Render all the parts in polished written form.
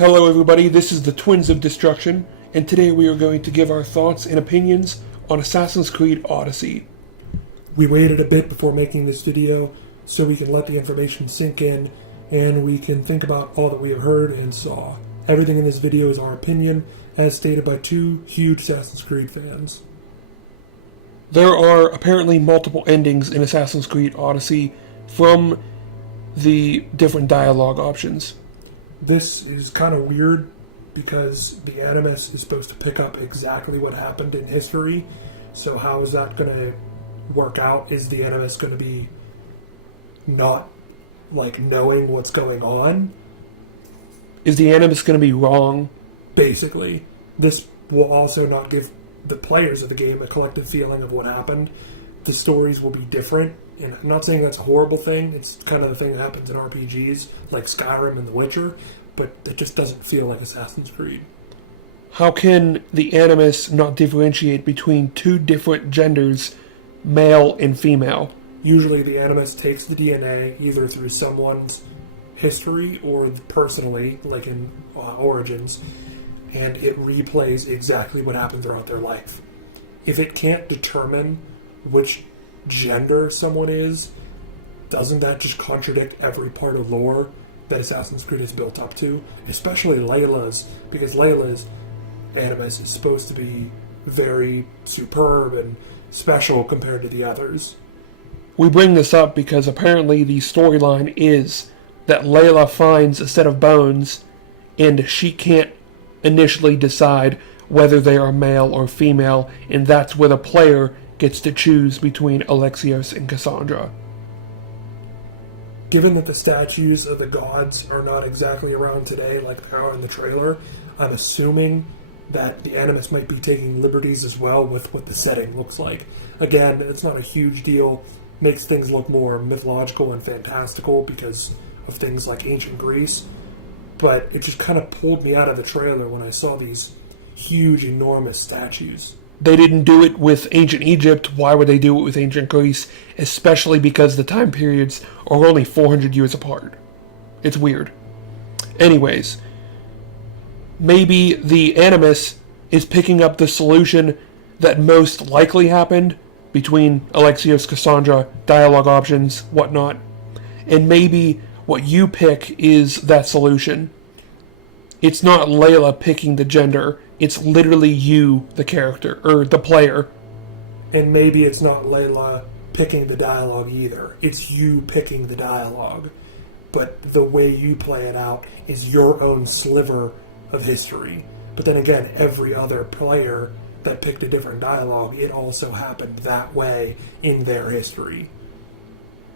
Hello everybody, this is the Twins of Destruction, and today we are going to give our thoughts and opinions on Assassin's Creed Odyssey. We waited a bit before making this video so we can let the information sink in and we can think about all that we have heard and saw. Everything in this video is our opinion, as stated by two huge Assassin's Creed fans. There are apparently multiple endings in Assassin's Creed Odyssey from the different dialogue options. This is kind of weird because the Animus is supposed to pick up exactly what happened in history. So how is that going to work out? Is the Animus going to be not knowing what's going on? Is the Animus going to be wrong? Basically. This will also not give the players of the game a collective feeling of what happened. The stories will be different. And I'm not saying that's a horrible thing. It's kind of the thing that happens in RPGs like Skyrim and The Witcher, but it just doesn't feel like Assassin's Creed. How can the Animus not differentiate between two different genders, male and female? Usually the Animus takes the DNA either through someone's history or personally, like in Origins, and it replays exactly what happened throughout their life. If it can't determine which gender someone is, doesn't that just contradict every part of lore that Assassin's Creed is built up to? Especially Layla's, because Layla's Animus is supposed to be very superb and special compared to the others. We bring this up because apparently the storyline is that Layla finds a set of bones and she can't initially decide whether they are male or female, and that's where the player gets to choose between Alexios and Cassandra. Given that the statues of the gods are not exactly around today like they are in the trailer, I'm assuming that the Animus might be taking liberties as well with what the setting looks like. Again, it's not a huge deal. Makes things look more mythological and fantastical because of things like ancient Greece. But it just kind of pulled me out of the trailer when I saw these huge, enormous statues. They didn't do it with ancient Egypt. Why would they do it with ancient Greece? Especially because the time periods are only 400 years apart. It's weird. Anyways, maybe the Animus is picking up the solution that most likely happened between Alexios, Cassandra, dialogue options, whatnot. And maybe what you pick is that solution. It's not Layla picking the gender. It's literally you, the character, or the player. And maybe it's not Layla picking the dialogue either. It's you picking the dialogue. But the way you play it out is your own sliver of history. But then again, every other player that picked a different dialogue, it also happened that way in their history.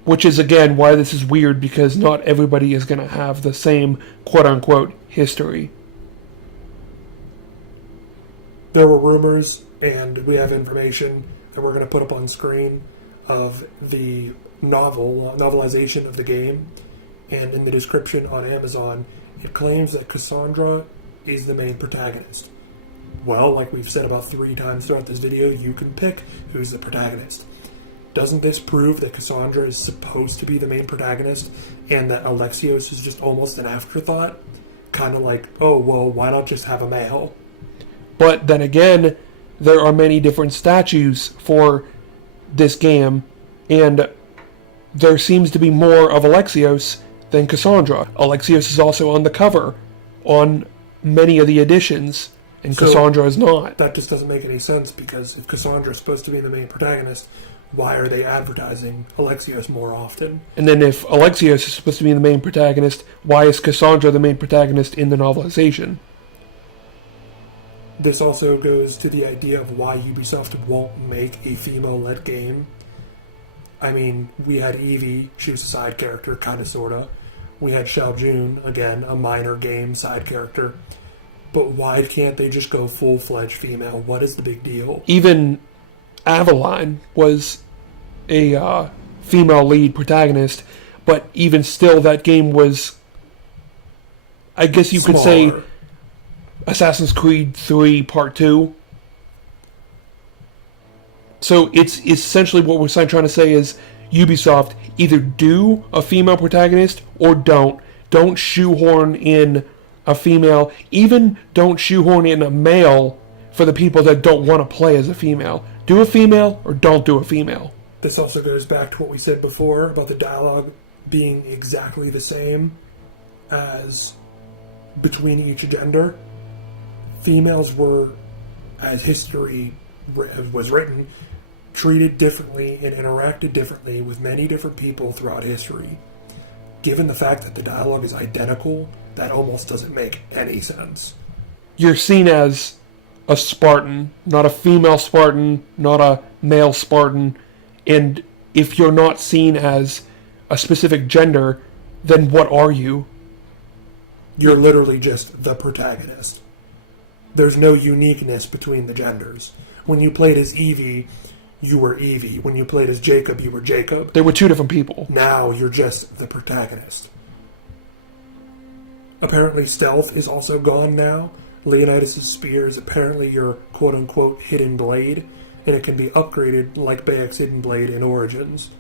Which is, again, why this is weird, because not everybody is going to have the same quote-unquote history. There were rumors, and we have information that we're going to put up on screen of the novelization of the game. And in the description on Amazon, it claims that Cassandra is the main protagonist. Well, like we've said about 3 times throughout this video, you can pick who's the protagonist. Doesn't this prove that Cassandra is supposed to be the main protagonist and that Alexios is just almost an afterthought? Kind of like, oh, well, why not just have a male? But then again, there are many different statues for this game, and there seems to be more of Alexios than Cassandra. Alexios is also on the cover on many of the editions, and so Cassandra is not. That just doesn't make any sense, because if Cassandra is supposed to be the main protagonist, why are they advertising Alexios more often? And then if Alexios is supposed to be the main protagonist, why is Cassandra the main protagonist in the novelization? This also goes to the idea of why Ubisoft won't make a female-led game. I mean, we had Evie, she was a side character, kind of, sort of. We had Xiao Jun, again, a minor game side character. But why can't they just go full-fledged female? What is the big deal? Even Aveline was a female lead protagonist, but even still, that game was, I guess you could say, Assassin's Creed 3 Part 2. So it's essentially what we're trying to say is Ubisoft, either do a female protagonist or don't. Don't shoehorn in a female. Even don't shoehorn in a male for the people that don't want to play as a female. Do a female or don't do a female. This also goes back to what we said before about the dialogue being exactly the same as between each gender. Females were, as history was written, treated differently and interacted differently with many different people throughout history. Given the fact that the dialogue is identical, that almost doesn't make any sense. You're seen as a Spartan, not a female Spartan, not a male Spartan, and if you're not seen as a specific gender, then what are you? You're literally just the protagonist. There's no uniqueness between the genders. When you played as Evie, you were Evie. When you played as Jacob, you were Jacob. They were two different people. Now you're just the protagonist. Apparently stealth is also gone now. Leonidas' spear is apparently your quote-unquote hidden blade, and it can be upgraded like Bayek's hidden blade in Origins.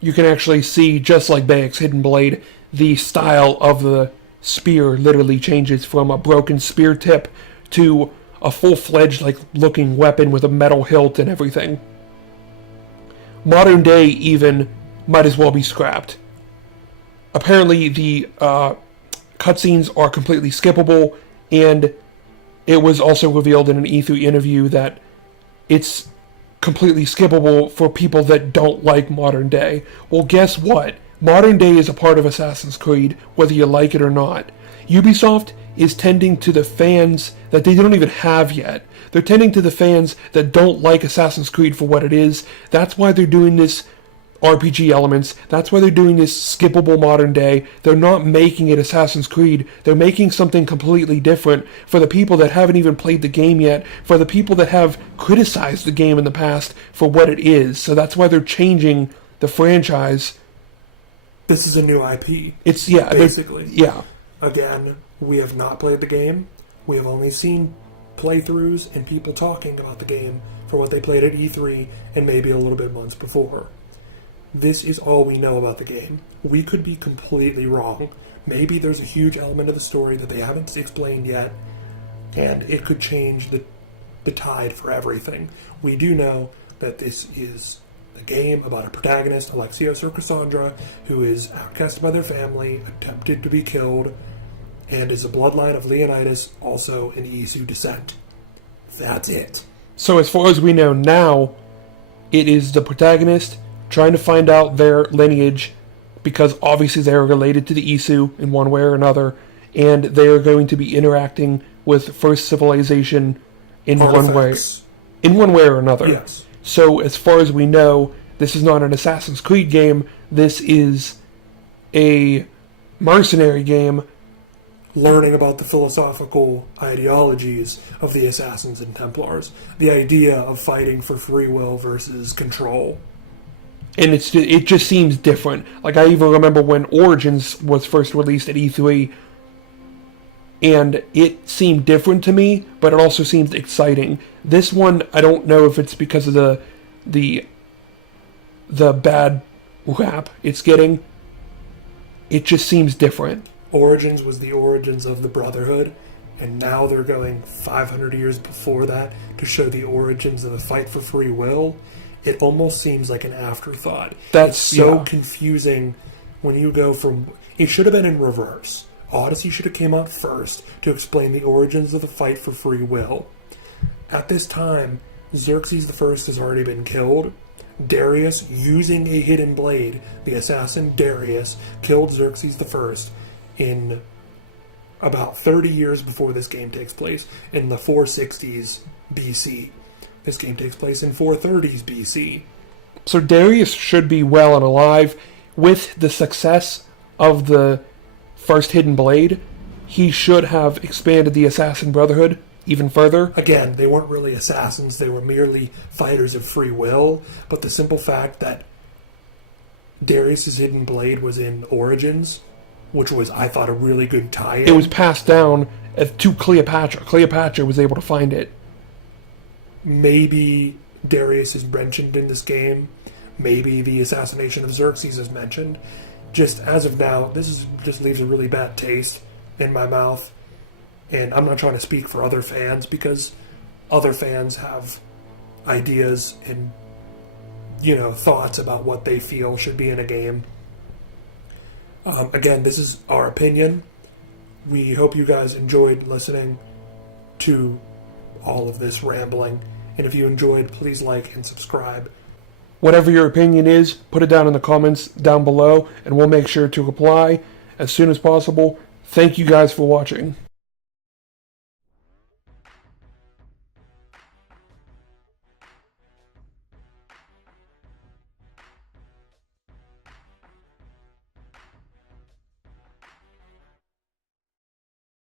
You can actually see, just like Bayek's hidden blade, the style of the spear literally changes from a broken spear tip to a full-fledged looking weapon with a metal hilt and everything. Modern day even might as well be scrapped. Apparently the cutscenes are completely skippable, and it was also revealed in an E3 interview that it's completely skippable for people that don't like modern day. Well, guess what? Modern day is a part of Assassin's Creed, whether you like it or not. Ubisoft is tending to the fans that they don't even have yet. They're tending to the fans that don't like Assassin's Creed for what it is. That's why they're doing this RPG elements. That's why they're doing this skippable modern day. They're not making it Assassin's Creed. They're making something completely different for the people that haven't even played the game yet, for the people that have criticized the game in the past for what it is. So that's why they're changing the franchise. This is a new IP. It's, yeah. Basically. Yeah. Again, we have not played the game. We have only seen playthroughs and people talking about the game for what they played at E3 and maybe a little bit months before. This is all we know about the game. We could be completely wrong. Maybe there's a huge element of the story that they haven't explained yet, and it could change the tide for everything. We do know that this is a game about a protagonist, Alexios or Cassandra, who is outcast by their family, attempted to be killed, and is a bloodline of Leonidas, also an Isu descent. That's it. So as far as we know now, it is the protagonist trying to find out their lineage, because obviously they are related to the Isu in one way or another, and they are going to be interacting with First Civilization in one way or another. Yes. So as far as we know, this is not an Assassin's Creed game. This is a mercenary game. Learning about the philosophical ideologies of the Assassins and Templars. The idea of fighting for free will versus control. And it just seems different. Like, I even remember when Origins was first released at E3, and it seemed different to me, but it also seemed exciting. This one, I don't know if it's because of the bad rap it's getting. It just seems different. Origins was the origins of the Brotherhood, and now they're going 500 years before that to show the origins of the fight for free will. It almost seems like an afterthought. It's so confusing when you go from... It should have been in reverse. Odyssey should have came out first to explain the origins of the fight for free will. At this time, Xerxes I has already been killed. Darius, using a hidden blade, the assassin Darius, killed Xerxes I in about 30 years before this game takes place, in the 460s BC. This game takes place in 430s BC. So Darius should be well and alive. With the success of the first Hidden Blade, he should have expanded the Assassin Brotherhood even further. Again, they weren't really assassins, they were merely fighters of free will, but the simple fact that Darius' Hidden Blade was in Origins, which was, I thought, a really good tie-in. It was passed down to Cleopatra. Cleopatra was able to find it. Maybe Darius is mentioned in this game. Maybe the assassination of Xerxes is mentioned. Just as of now, just leaves a really bad taste in my mouth. And I'm not trying to speak for other fans, because other fans have ideas and, thoughts about what they feel should be in a game. Again, this is our opinion. We hope you guys enjoyed listening to all of this rambling. And if you enjoyed, please like and subscribe. Whatever your opinion is, put it down in the comments down below, and we'll make sure to apply as soon as possible. Thank you guys for watching.